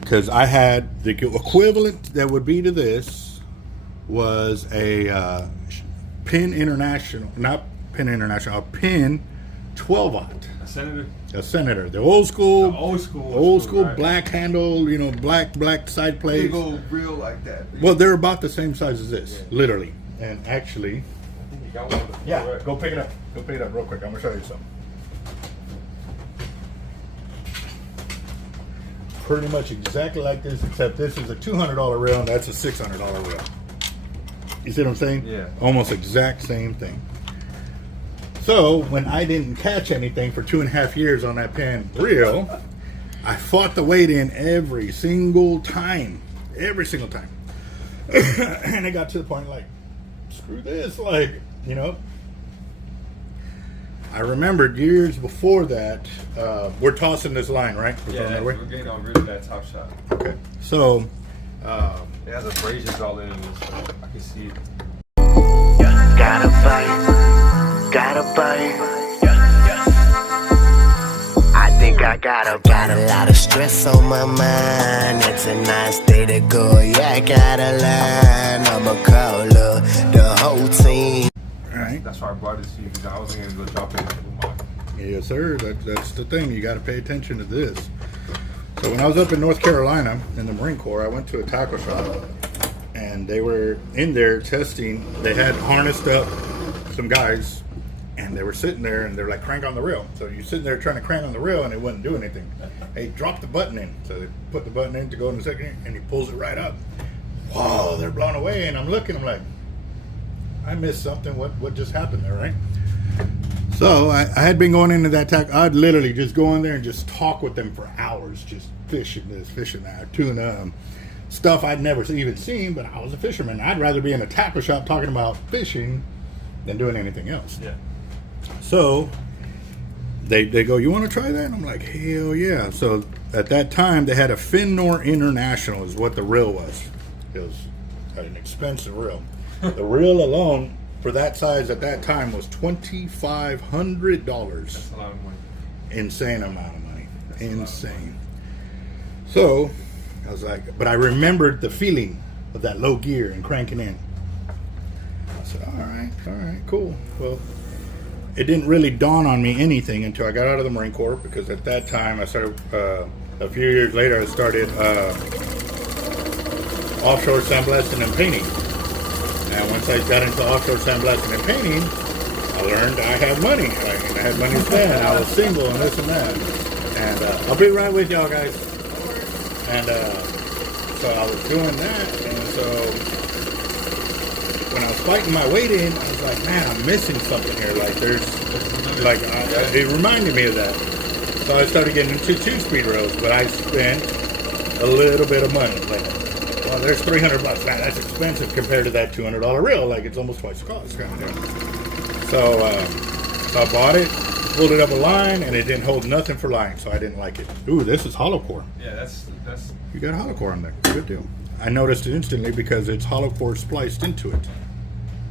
Because I had the equivalent that would be to this was a Pin International, not Pin International, a Pin 12-aught. A Senator? A Senator. The old school, right. black handle, you know, black side plates. Big old reel like that. Well, they're about the same size as this, literally. And actually, I think you got one. yeah, go pick it up. Go pick it up real quick. I'm going to show you something. Pretty much exactly like this, except this is a $200 reel and that's a $600 reel. You see what I'm saying? Yeah. Almost exact same thing. So when I didn't catch anything for 2.5 years on that Pin reel, I fought the weight in every single time. Every single time. And it got to the point like, screw this, like, you know. I remembered years before that, we're tossing this line, right? Yeah, we're getting on rid of that top shot. Okay. So, it has abrasions all in it, so I can see it. Gotta bite. I think I got a lot of stress on my mind. It's a nice day to go. Yeah, I got a line. I'ma call the whole team. right. That's why I brought it to you, because I wasn't going to go drop it into the market. Yes, sir. That's the thing. You got to pay attention to this. So when I was up in North Carolina in the Marine Corps, I went to a tackle shop, and they were in there testing. They had harnessed up some guys, and they were sitting there, and they're like, crank on the reel. So you're sitting there trying to crank on the reel, and it wouldn't do anything. Hey, drop the button in. So they put the button in to go in the second, and he pulls it right up. Wow, they're blown away, and I'm looking. I'm like, I missed something. What just happened there, right? So I had been going into that tackle. I'd literally just go in there and just talk with them for hours, just fishing this, fishing that, tuna, stuff I'd never even seen, but I was a fisherman. I'd rather be in a tackle shop talking about fishing than doing anything else. Yeah. So they go, you want to try that? And I'm like, hell yeah. So at that time, they had a Finnor International is what the reel was. It was an expensive reel. The reel alone for that size at that time was $2,500. That's a lot of money. Insane amount of money. Insane. So I was like, but I remembered the feeling of that low gear and cranking in. I said, all right, cool. Well, it didn't really dawn on me anything until I got out of the Marine Corps, because at that time I started, a few years later, I started offshore sandblasting and painting. And once I got into offshore sandblasting and painting, I learned I had money. I had money to spend. I was single and this and that. And I'll be right with y'all guys. And so I was doing that. And so when I was fighting my weight in, I was like, man, I'm missing something here. Like it reminded me of that. So I started getting into 2-speed reels, but I spent a little bit of money. Like, well, there's $300. Man, that's expensive compared to that $200 reel. Like, it's almost twice the cost. Kind of thing. So I bought it, pulled it up a line, and it didn't hold nothing for line, so I didn't like it. Ooh, this is hollow core. Yeah, that's. You got hollow core on there. Good deal. I noticed it instantly because it's hollow core spliced into it.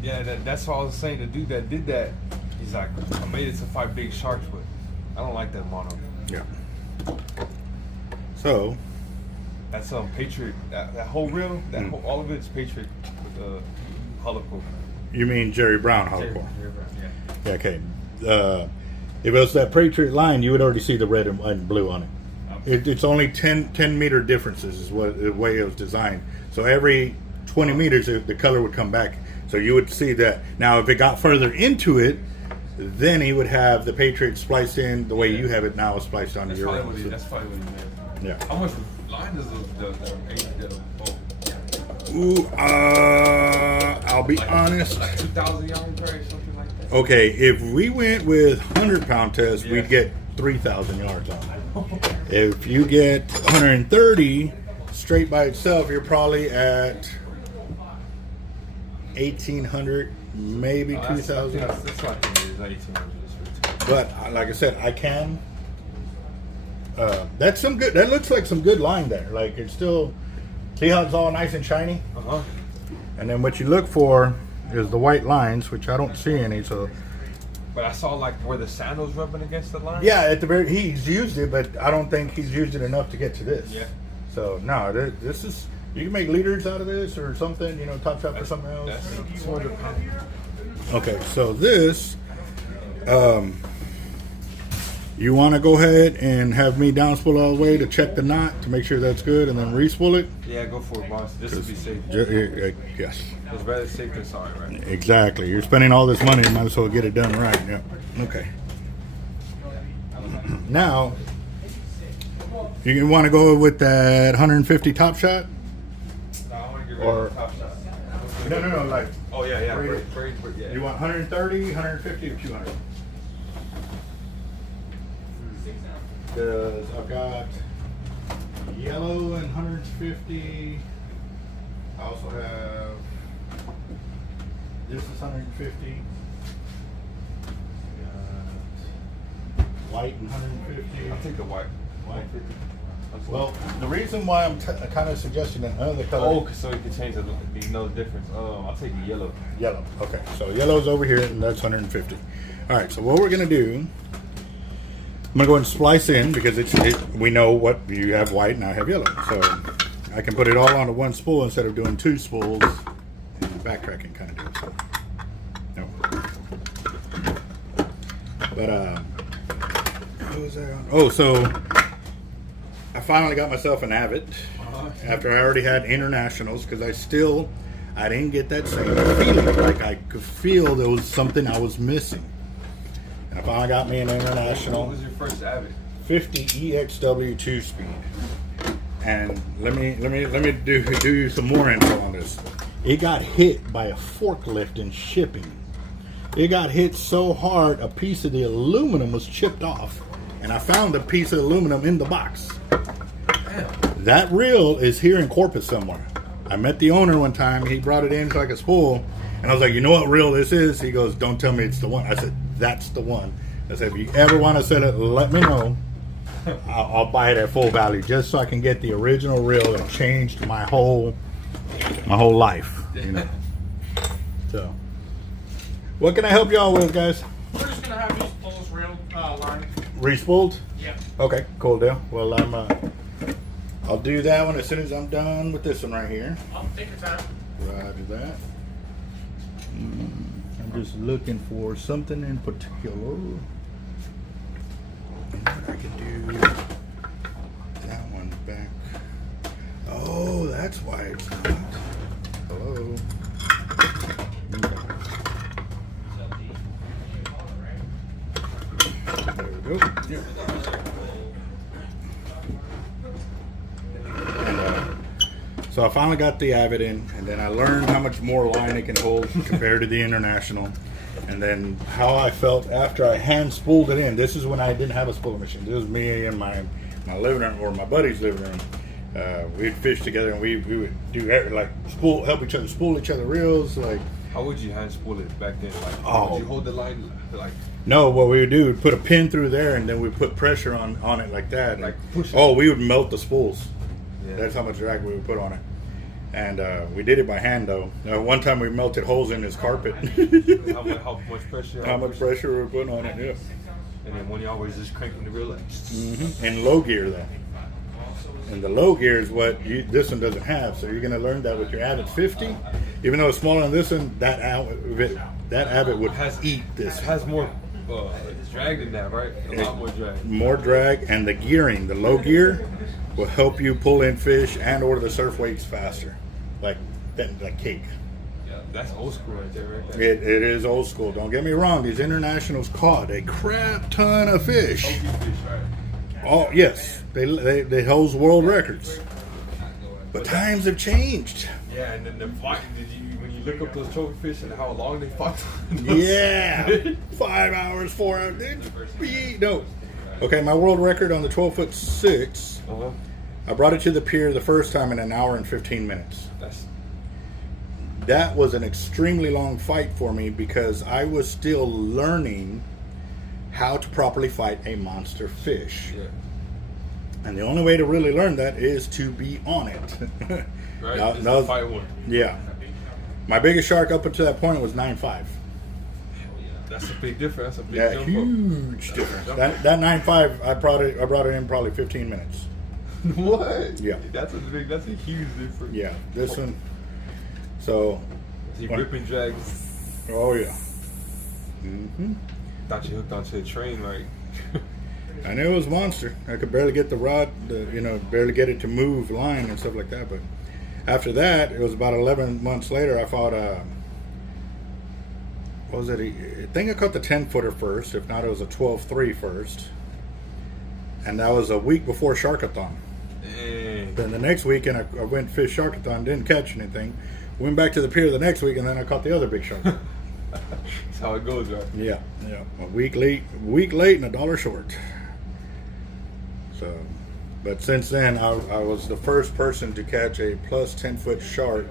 Yeah, that's what I was saying. The dude that did that, he's like, I made it to fight big sharks with. I don't like that mono. Yeah. So. That's Patriot. That whole reel, all of it's Patriot with hollow core. You mean Jerry Brown hollow core? Jerry Brown, yeah. Yeah, okay. If it was that Patriot line, you would already see the red and blue on it. It's only 10 meter differences is what the way it was designed. So every 20 meters, the color would come back. So you would see that. Now, if it got further into it, then he would have the Patriot spliced in the way you have it now, spliced onto your own. That's probably what he meant. Yeah. How much line does the Ooh, I'll be honest. Like 2,000 yards, right? Something like that. Okay, if we went with 100-pound test, we'd get 3,000 yards on it. If you get 130 straight by itself, you're probably at 1,800, maybe 2,000. That's like it is, 1,800. But like I said, I can. That's some good. That looks like some good line there. Like it's still. See how it's all nice and shiny? Uh-huh. And then what you look for is the white lines, which I don't see any. So. But I saw like where the sandals rubbing against the line. Yeah, at the very he's used it, but I don't think he's used it enough to get to this. Yeah. So no, this is, you can make leaders out of this or something, you know, Top Shot or something else. That's 200 pounds. Okay, so this, you want to go ahead and have me down spool all the way to check the knot to make sure that's good, and then re-spool it. Yeah, go for it, boss. This will be safe. Yes. It's better safe than sorry, right? Exactly. You're spending all this money, you might as well get it done right. Yeah. Okay. Now, you want to go with that 150 Top Shot? No, I want to get rid Or- of the top shot. No. Like, Oh, yeah. Very- Yeah. you want 130, 150, or 200? Because I've got yellow and 150. I also have, this is 150. Got white and 150. I'll take the white. White. 150. That's Well, the reason why I'm kind of suggesting another color. Oh, so you can change the no difference. I'll take the yellow. Yellow. Okay, so yellow's over here, and that's 150. All right, so what we're gonna do, I'm gonna go ahead and splice in because we know what you have white and I have yellow, so I can put it all onto one spool instead of doing two spools and backtracking kind of deal. So, no. But what was that on? Oh, so I finally got myself an Avid after I already had internationals because I didn't get that same feeling. Like I could feel there was something I was missing. And I finally got me an international. What was your first Avid? 50 EXW 2-speed. And let me do you some more info on this. It got hit by a forklift in shipping. It got hit so hard a piece of the aluminum was chipped off. And I found a piece of aluminum in the box. Damn. That reel is here in Corpus somewhere. I met the owner one time. He brought it in so I could spool. And I was like, you know what reel this is? He goes, don't tell me it's the one. I said, that's the one. I said, if you ever want to sell it, let me know. I'll buy it at full value just so I can get the original reel that changed my whole life. You know. So, what can I help y'all with, guys? We're just gonna have these spools real line. Respooled? Yeah. Okay, cool deal. Well, I'll do that one as soon as I'm done with this one right here. I'll take your time. Roger that. I'm just looking for something in particular. And what I can do that one back. Oh, that's why it's not. Hello. There we go. Yeah. So I finally got the Avid in, and then I learned how much more line it can hold compared to the International. And then how I felt after I hand spooled it in. This is when I didn't have a spooling machine. This was me in my living room, or my buddy's living room. We'd fish together, and we would do like help each other spool each other reels. Like, How would you hand spool it back then? Like, Oh. would you hold the line like? no, what we would do, we'd put a pin through there, and then we put pressure on it like that. Like push it. Oh, we would melt the spools. Yeah. That's how much drag we would put on it. And we did it by hand, though. One time we melted holes in his carpet. How much pressure? How much pressure we put on it, yeah. And then when you always just cranking the reel, like, In low gear, though. And the low gear is what this one doesn't have. So you're going to learn that with your Avid 50. Even though it's smaller than this one, that Avid would eat this. It has more drag than that, right? A lot more drag. More drag, and the gearing, the low gear, will help you pull in fish and or the surf weights faster. Like cake. Yeah, that's old school right there, right? It is old school. Don't get me wrong. These internationals caught a crap ton of fish. Fish, right? Oh yes, they hold world records. But times have changed. Yeah, and then the fight. When you look up those trophy fish and how long they fought? Yeah, 5 hours, 4 hours. No. Okay, my world record on the 12'6". Uh-huh. I brought it to the pier the first time in an hour and 15 minutes. That was an extremely long fight for me because I was still learning how to properly fight a monster fish. Yeah. And the only way to really learn that is to be on it. Right. Now- Just now- to fight one. Yeah. My biggest shark up until that point was 9.5. That's a big difference. That's a big Yeah, jump up. huge difference. That 9.5, I brought it in probably 15 minutes. What? Yeah. That's a huge difference. Yeah, this one. So. See, gripping drags. Oh yeah. Mm-hmm. Thought you hooked onto a train, like. I knew it was a monster. I could barely get the rod, barely get it to move line and stuff like that. But after that, it was about 11 months later. I fought what was it? I think I caught the 10-footer first. If not, it was a 12-3 first. And that was a week before Sharkathon. Dang. Then the next weekend, I went fish Sharkathon, didn't catch anything. Went back to the pier the next week, and then I caught the other big shark. That's how it goes, right? Yeah. A week late and $1 short. So, but since then, I was the first person to catch a plus 10-foot shark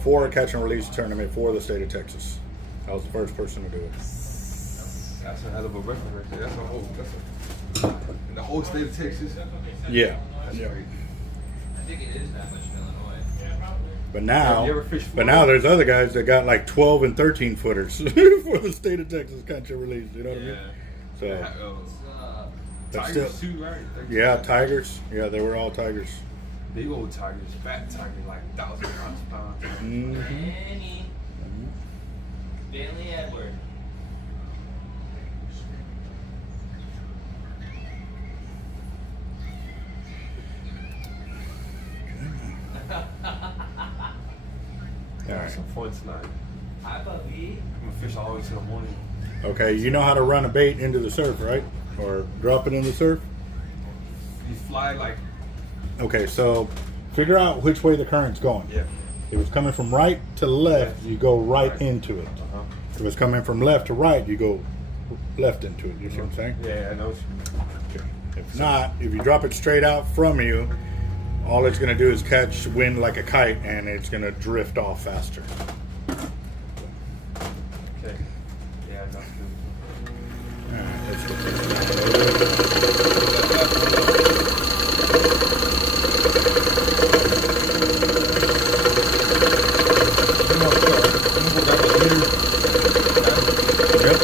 for a catch and release tournament for the state of Texas. I was the first person to do it. That's a hell of a record right there. In the whole state of Texas. Yeah. That's Yeah. great. I think it is that much in Illinois. But now, You ever fish for now it? there's other guys that got like 12 and 13 footers for the state of Texas catch and release. You know what I mean? So, but Tigers still, too, right? yeah, tigers. Yeah, they were all tigers. Big old tigers, fat tigers, like 1,000 pounds. Mm-hmm. Benny. Bentley Edward. All right. Some fun tonight. Hi, puppy. I'm gonna fish all the way to the morning. Okay, you know how to run a bait into the surf, right? Or drop it in the surf? You fly like, Okay, so figure out which way the current's going. yeah. If it was coming from right to left, you go right into it. Uh-huh. If it's coming from left to right, you go left into it. You see what I'm saying? Yeah, I know. Okay. If not, if you drop it straight out from you, all it's going to do is catch wind like a kite, and it's going to drift off faster. Okay. Yeah, that's good. All right, let's get this down. Yep.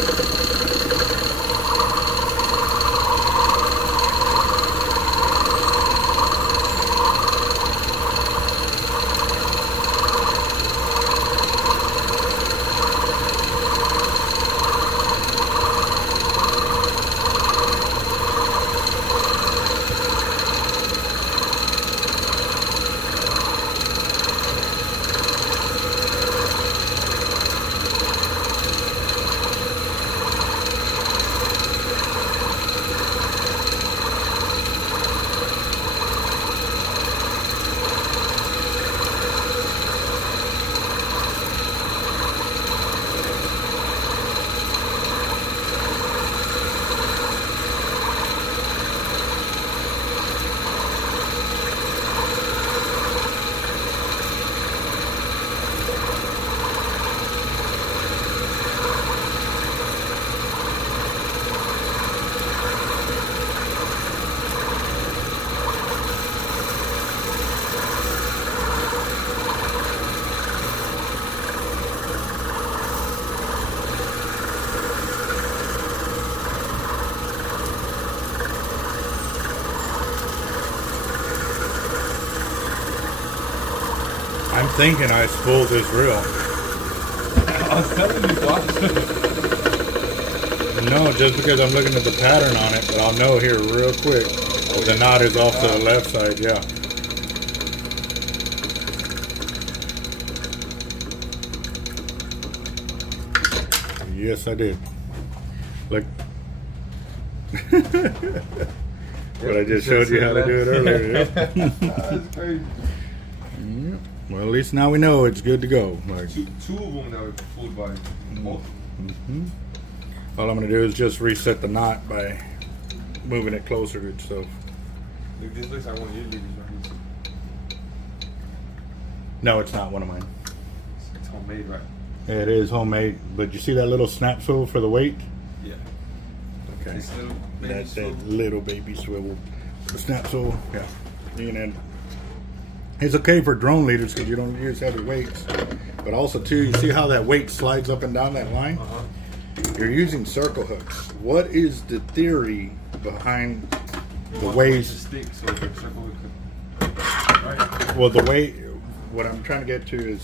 I'm thinking I spooled this reel. I was telling you, watch. No, just because I'm looking at the pattern on it, but I'll know here real quick. The knot is off to the left side, yeah. Yes, I did. Look. But I just showed you how to do it earlier. Yeah. That's crazy. Yep. Well, at least now we know it's good to go. Like, Two of them that were fooled by both. all I'm going to do is just reset the knot by moving it closer to itself. Look, this looks like one of your ladies right here. No, it's not one of mine. It's homemade, right? It is homemade, but you see that little snap swivel for the weight? Yeah. Okay. This little baby That's that swivel. little baby swivel. The snap swivel, yeah. You can, it's okay for drone leaders because you don't use heavy weights. But also, too, you see how that weight slides up and down that line? Uh-huh. You're using circle hooks. What is the theory behind the ways. Stick so the circle could. Right. Well, the way, what I'm trying to get to is,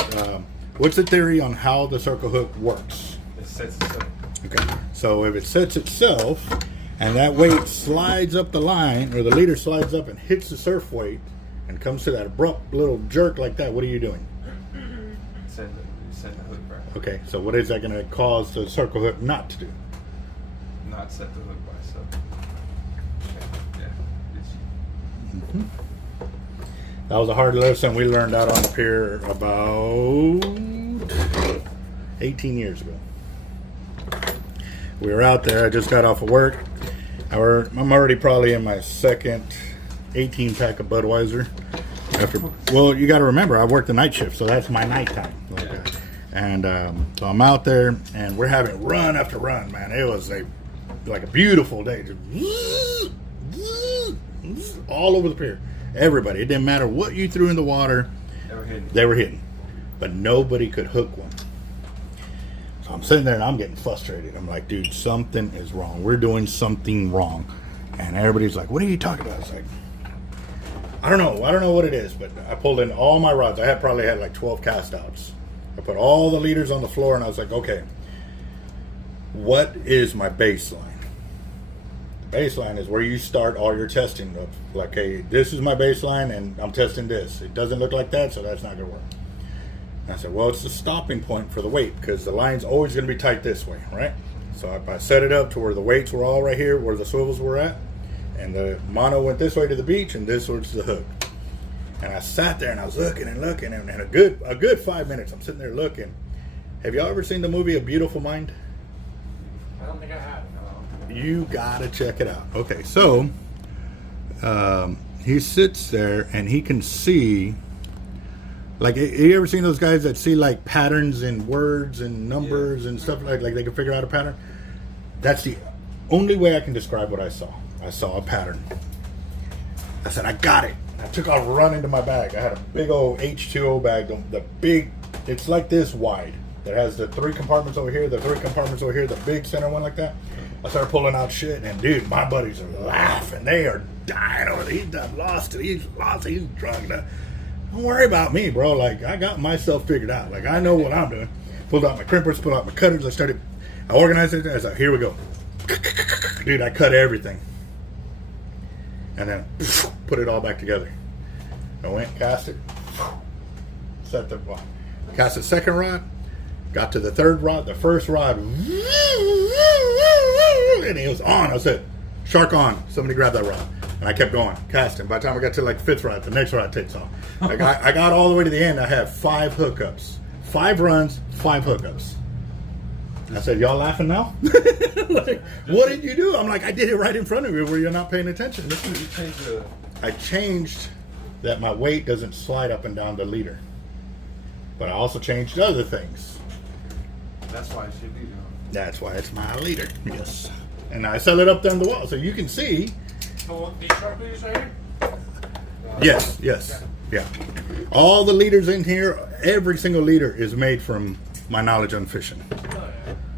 what's the theory on how the circle hook works? It sets itself. Okay, so if it sets itself, and that weight slides up the line, or the leader slides up and hits the surf weight, and comes to that abrupt little jerk like that, what are you doing? Set the hook right. Okay, so what is that going to cause the circle hook not to do? Not set the hook by itself. Yeah. That was a hard lesson we learned out on the pier about 18 years ago. We were out there. I just got off of work. I'm already probably in my second 18 pack of Budweiser. Well, you got to remember, I work the night shift, so that's my nighttime. Yeah. And so I'm out there, and we're having run after run, man. It was like a beautiful day. Just all over the pier. Everybody. It didn't matter what you threw in the water. They were hitting. But nobody could hook one. So I'm sitting there and I'm getting frustrated. I'm like, dude, something is wrong. We're doing something wrong. And everybody's like, what are you talking about? It's like, I don't know what it is, but I pulled in all my rods. I probably had like 12 cast outs. I put all the leaders on the floor and I was like, okay, what is my baseline? Baseline is where you start all your testing of, like, hey, this is my baseline and I'm testing this. It doesn't look like that, so that's not going to work. And I said, well, it's the stopping point for the weight because the line's always going to be tight this way, right? So I set it up to where the weights were all right here, where the swivels were at, and the mono went this way to the beach and this was the hook. And I sat there and I was looking and a good 5 minutes I'm sitting there looking. Have y'all ever seen the movie A Beautiful Mind? I don't think I have. You gotta check it out. Okay, so he sits there and he can see, like, you ever seen those guys that see like patterns in words and numbers and stuff like they can figure out a pattern? That's the only way I can describe what I saw. I saw a pattern. I said, I got it. I took off running to my bag. I had a big old H2O bag, the big, it's like this wide. It has the 3 compartments over here, the 3 compartments over here, the big center one like that. I started pulling out shit, and dude, my buddies are laughing. They are dying over it. He's done lost it. He's lost it. He's drunk. Don't worry about me, bro. Like, I got myself figured out. Like, I know what I'm doing. Pulled out my crimpers, pulled out my cutters. I organized it. I was like, here we go. Dude, I cut everything. And then put it all back together. I went, cast it, cast the second rod, got to the third rod, the first rod, and it was on. I said, shark on. Somebody grab that rod. And I kept going, casting. By the time I got to like 5th rod, the next rod takes off. Like I got all the way to the end. I had 5 hookups. 5 runs, 5 hookups. I said, y'all laughing now? Like, what did you do? I'm like, I did it right in front of you where you're not paying attention. I changed that my weight doesn't slide up and down the leader. But I also changed other things. That's why it should be there. That's why it's my leader. Yes. And I set it up there on the wall so you can see. So these sharp leaders right here? Yes. Yeah. All the leaders in here, every single leader is made from my knowledge on fishing.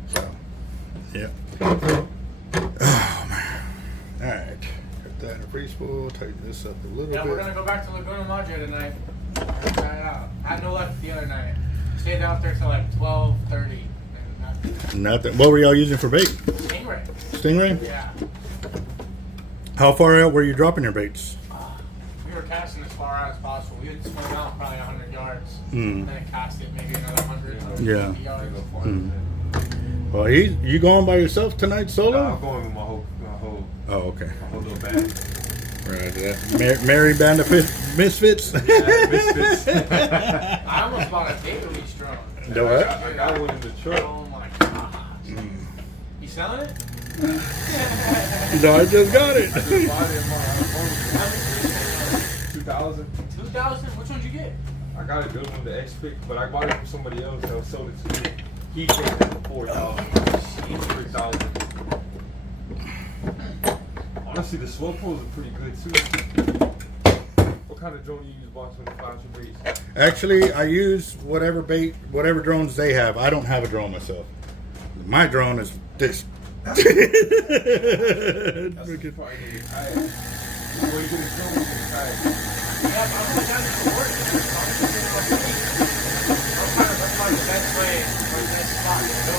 So, yeah. Oh, man. All right. Put that in a free spool. Tighten this up a little bit. Yeah, we're going to go back to Laguna Madre tonight. Try it out. I had no luck the other night. Stayed out there till like 12:30. Nothing. What were y'all using for bait? Stingray. Stingray? Yeah. How far out were you dropping your baits? We were casting as far out as possible. We had swim out probably 100 yards. Mm. And then cast it maybe another 100, 150 Yeah. yards. Well, you going by yourself tonight solo? I'm going with my whole Oh, okay. little bag. Right. Merry band of misfits. Yeah, misfits. I almost bought a bait release drone. Do what? I got one in the truck. Oh my gosh. You selling it? No, I just got it. I just bought it in my 2,000. 2,000? Which one did you get? I got a good one, the X-Pick, but I bought it from somebody else that sold it to me. He paid it for 4,000. 3,000. Honestly, the swell poles are pretty good too. What kind of drone you use, boss, when you flash your baits? Actually, I use whatever drones they have. I don't have a drone myself. My drone is this. That's probably Well, you can film with the tires. Yeah, but I'm going down to work. I'm trying to find the best way or the best spot to go.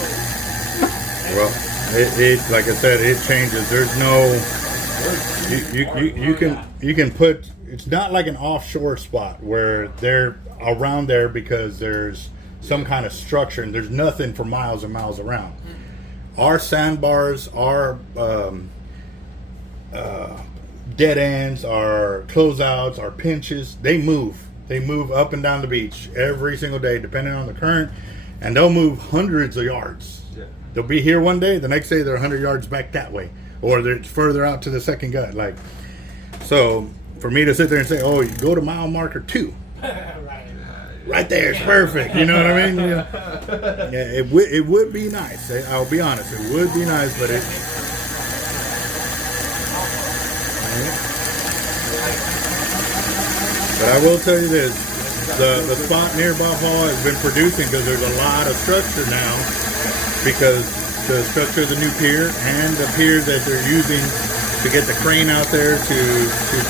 Well, it like I said, it changes. There's no you can put. It's not like an offshore spot where they're around there because there's some kind of structure and there's nothing for miles and miles around. Our sandbars, our dead ends, our closeouts, our pinches, they move. They move up and down the beach every single day, depending on the current, and they'll move hundreds of yards. Yeah. They'll be here one day, the next day they're 100 yards back that way, or they're further out to the second gut. Like, so for me to sit there and say, "Oh, you go to mile marker 2." Right there, it's perfect. You know what I mean? Yeah, it would be nice. I'll be honest, it would be nice, but it. But I will tell you this: the spot near Bob Hall has been producing because there's a lot of structure now, because the structure of the new pier and the pier that they're using to get the crane out there to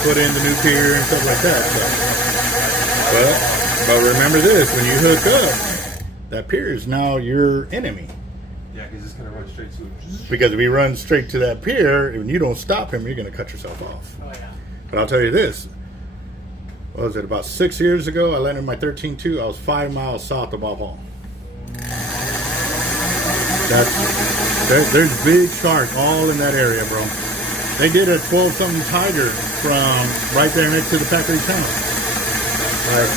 put in the new pier and stuff like that. So, but remember this, when you hook up, that pier is now your enemy. Yeah, because it's going to run straight to it. Because if he runs straight to that pier, and you don't stop him, you're going to cut yourself off. Oh, yeah. But I'll tell you this, what was it, about 6 years ago, I landed my 13-2, I was 5 miles south of Bob Hall. There's big sharks all in that area, bro. They did a 12-something tiger from right there next to the Factory Tunnel. Like,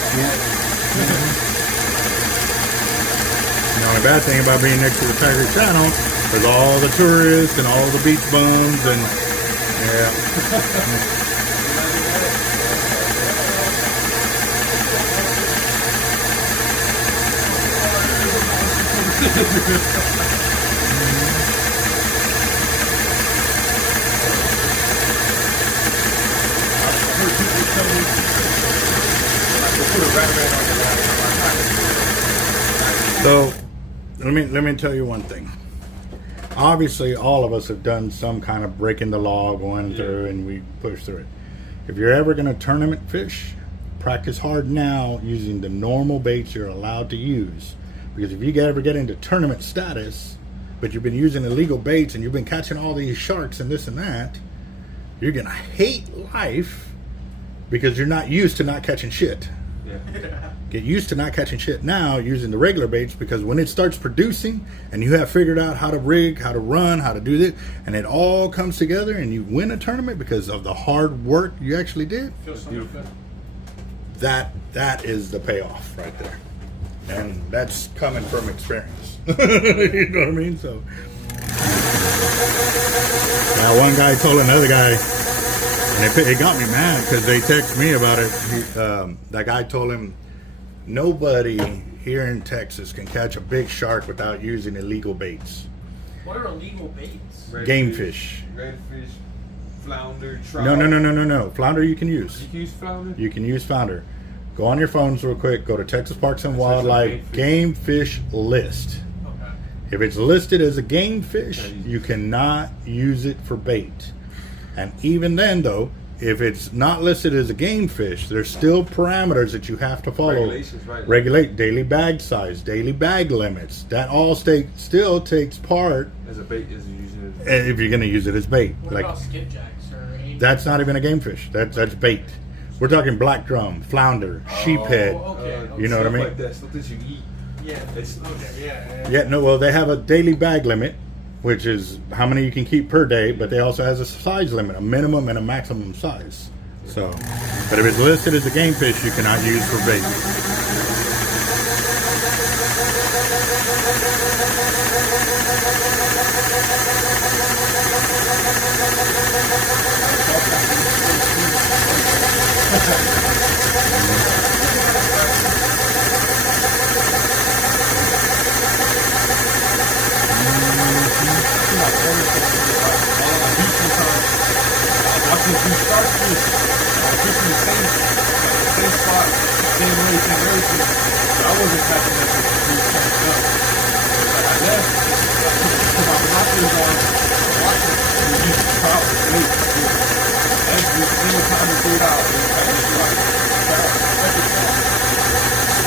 the only bad thing about being next to the Factory Channel is all the tourists and all the beach bums and yeah. So let me tell you one thing. Obviously, all of us have done some kind of breaking the law, going through, and we push through it. If you're ever going to tournament fish, practice hard now using the normal baits you're allowed to use. Because if you ever get into tournament status, but you've been using illegal baits and you've been catching all these sharks and this and that, you're going to hate life because you're not used to not catching shit. Yeah. Get used to not catching shit now using the regular baits, because when it starts producing and you have figured out how to rig, how to run, how to do this, and it all comes together and you win a tournament because of the hard work you actually did, Feels so good. that is the payoff right there. And that's coming from experience. You know what I mean? So now one guy told another guy, and it got me mad because they texted me about it. That guy told him, nobody here in Texas can catch a big shark without using illegal baits. What are illegal baits? Game fish. Redfish, flounder, trout. No. Flounder you can use. You can use flounder? You can use flounder. Go on your phones real quick. Go to Texas Parks and Wildlife game fish list. Okay. If it's listed as a game fish, you cannot use it for bait. And even then, though, if it's not listed as a game fish, there's still parameters that you have to follow. Regulations, right. Regulate daily bag size, daily bag limits. That all still takes part. As a bait, as you using it. If you're going to use it as bait. What about skipjacks or anything? That's not even a game fish. That's bait. We're talking black drum, flounder, sheephead. Okay. You know what I mean? Like that, stuff that you eat. Yeah. It's, Okay. Yeah. Yeah, no, well, they have a daily bag limit, which is how many you can keep per day, but they also has a size limit, a minimum and a maximum size. So, but if it's listed as a game fish, you cannot use for bait. Watching two shark fish, fishing the same spot, same racing. So I wasn't catching that fish until it came up. I left, put my binoculars on, watching, and we used to trout and bait every single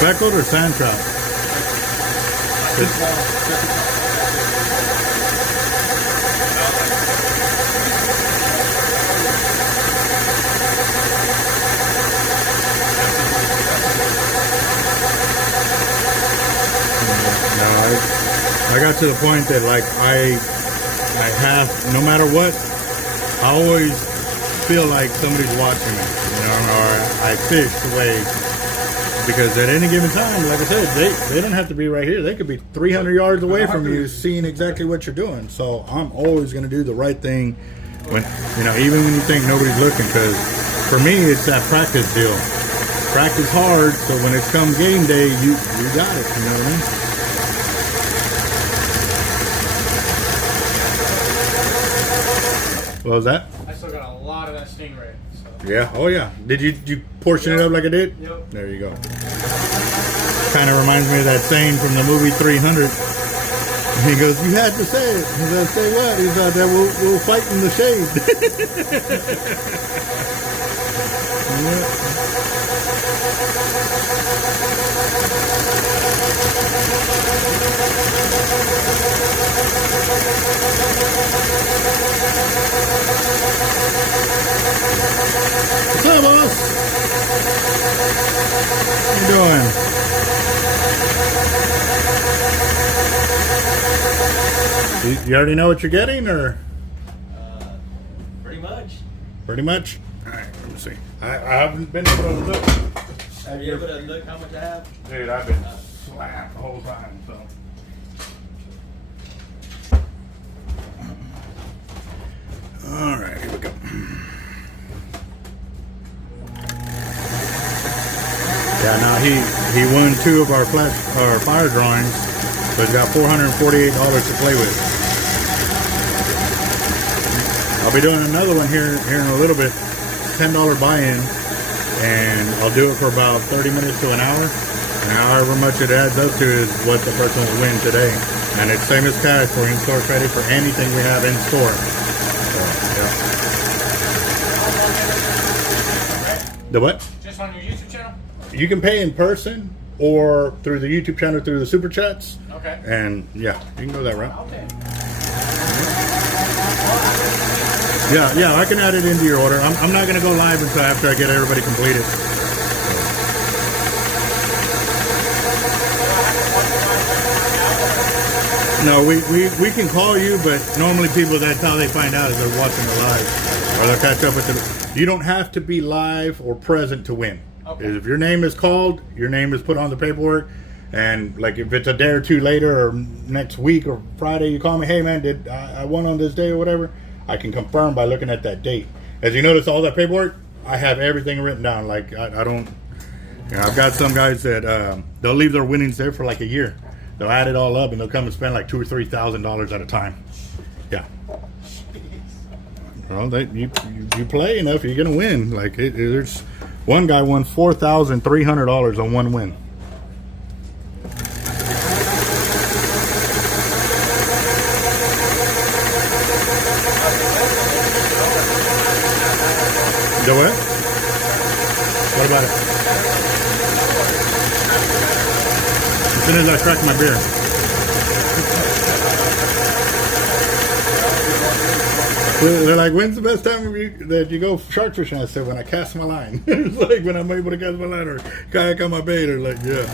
Speckled or sand trout? No, I got to the point that like I have, no matter what, I always feel like somebody's watching me, you know, or I fish the way, because at any given time, like I said, they don't have to be right here. They could be 300 yards away from you, seeing exactly what you're doing. So I'm always going to do the right thing when, you know, even when you think nobody's looking, because for me, it's that practice deal. Practice hard, so when it's come game day, you got it, you know what I mean? What was that? I still got a lot of that stingray. So. Yeah. Oh yeah. Did you portion it up like I did? Yep. There you go. Kind of reminds me of that saying from the movie 300. He goes, "You had to say it." He goes, "Say what?" He's like, "That we'll fight in the shade." Yeah. What's up, boss? What you doing? You already know what you're getting, or? Pretty much. Pretty much? Alright, let me see. I haven't been able to look. Have you able to look how much I have? Dude, I've been slammed the whole time, so. Alright, here we go. Yeah, now he won 2 of our fire drawings, so he's got $448 to play with. I'll be doing another one here in a little bit. $10 buy-in, and I'll do it for about 30 minutes to an hour. And however much it adds up to is what the person will win today. And it's same as cash for in-store credit for anything we have in store. So, yeah. The what? Just on your YouTube channel? You can pay in person or through the YouTube channel through the super chats. Okay. And yeah, you can go that route. Okay. Yeah, I can add it into your order. I'm not going to go live until after I get everybody completed. No, we can call you, but normally people, that's how they find out, is they're watching the live. Or they'll catch up with it. You don't have to be live or present to win. Okay. If your name is called, your name is put on the paperwork, and like if it's a day or two later or next week or Friday, you call me, hey man, did I won on this day or whatever, I can confirm by looking at that date. As you notice, all that paperwork, I have everything written down. Like I don't, you know, I've got some guys that they'll leave their winnings there for like a year. They'll add it all up and they'll come and spend like $2,000 or $3,000 at a time. Yeah. Well, you play enough, you're gonna win. Like there's one guy won $4,300 on one win. The what? What about it? As soon as I crack my beer. They're like, when's the best time that you go shark fishing? I said, when I cast my line. It's like when I'm able to cast my line or kayak on my bait, or like, yeah.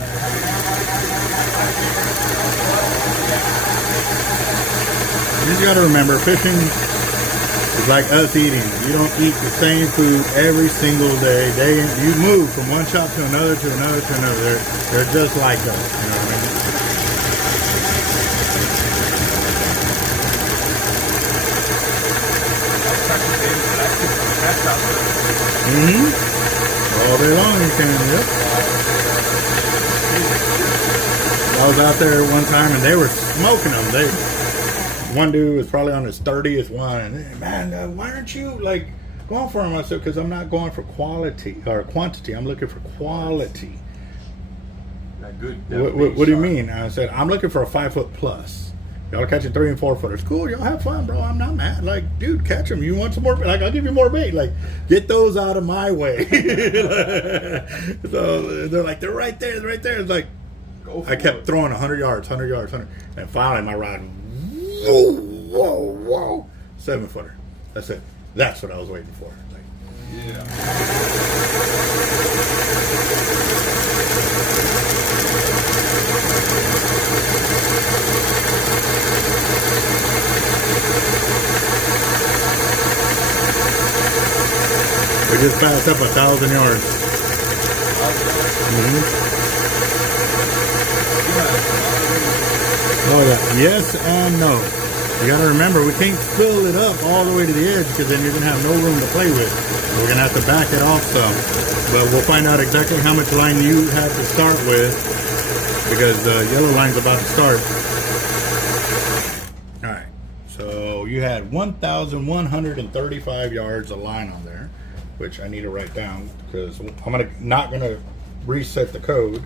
You just gotta remember, fishing is like us eating. You don't eat the same food every single day. You move from one shop to another to another to another. They're just like us. You know what I mean? All day long you can, yep. I was out there one time and they were smoking them. One dude was probably on his 30th one, and man, why aren't you like going for him? I said, because I'm not going for quality or quantity. I'm looking for quality. That good. What do you mean? I said, I'm looking for a 5 foot plus. Y'all are catching 3 and 4 footers. Cool, y'all have fun, bro. I'm not mad. Like, dude, catch them. You want some more? Like, I'll give you more bait. Like, get those out of my way. So they're like, they're right there. They're right there. It's like, I kept throwing 100 yards, 100 yards, 100. And finally, my rod, whoa, 7 footer. That's it. That's what I was waiting for. Like, Yeah. we just passed up 1,000 yards. Oh yeah, yes and no. You gotta remember, we can't fill it up all the way to the edge because then you're gonna have no room to play with. We're gonna have to back it off some. But we'll find out exactly how much line you have to start with because the yellow line's about to start. All right, so you had 1,135 yards of line on there, which I need to write down because I'm not gonna reset the code.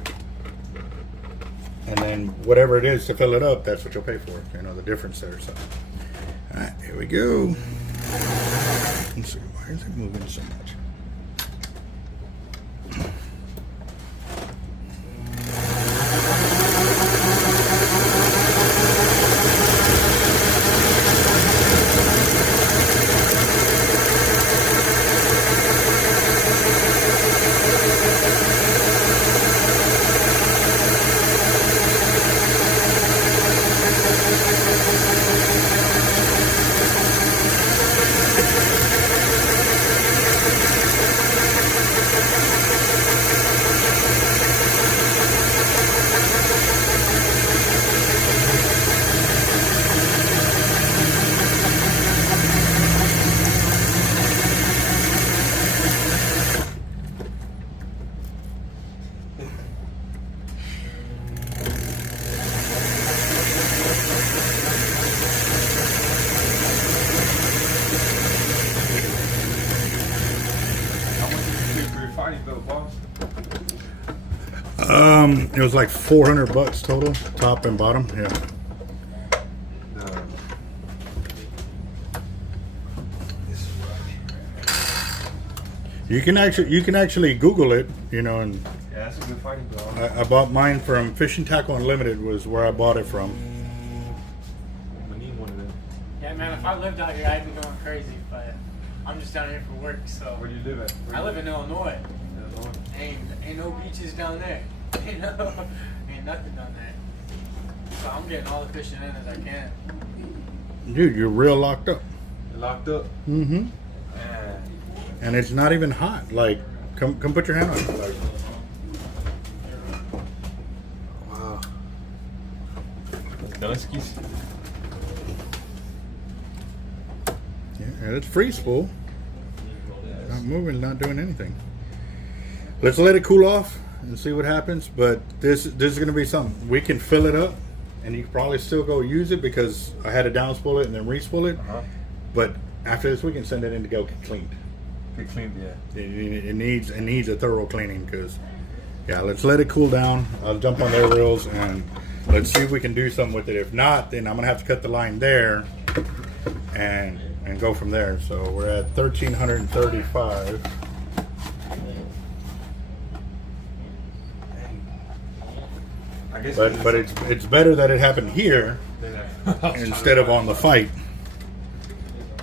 And then whatever it is to fill it up, that's what you'll pay for. You know, the difference there. So, all right, here we go. Let's see, why is it moving so much? It was like $400 total, top and bottom. Yeah. You can actually Google it, you know. And Yeah, that's a good fighting bill. I bought mine from Fishing Tackle Unlimited was where I bought it from. I need one of them. Yeah, man, if I lived out here, I'd be going crazy, but I'm just down here for work, so. Where do you live at? I live in Illinois. Illinois. Ain't no beaches down there. Ain't nothing down there. So I'm getting all the fishing in as I can. Dude, you're real locked up. You're locked up. Mm-hmm. Man. And it's not even hot. Like, come put your hand on it. Like, Wow. Duskies. yeah, it's free spool. Not moving, not doing anything. Let's let it cool off and see what happens. But this is going to be something. We can fill it up, and you can probably still go use it because I had to down spool it and then re-spool it. But after this, we can send it in to go get cleaned. Get cleaned, yeah. It needs a thorough cleaning because, yeah, let's let it cool down. I'll jump on their reels and let's see if we can do something with it. If not, then I'm gonna have to cut the line there and go from there. So we're at 1,335. I guess But it's better that it happened here instead of on the fight.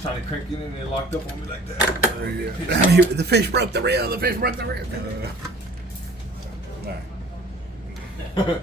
Trying to crank it in and they locked up on me like that. The fish broke the reel. The fish broke the reel. All right.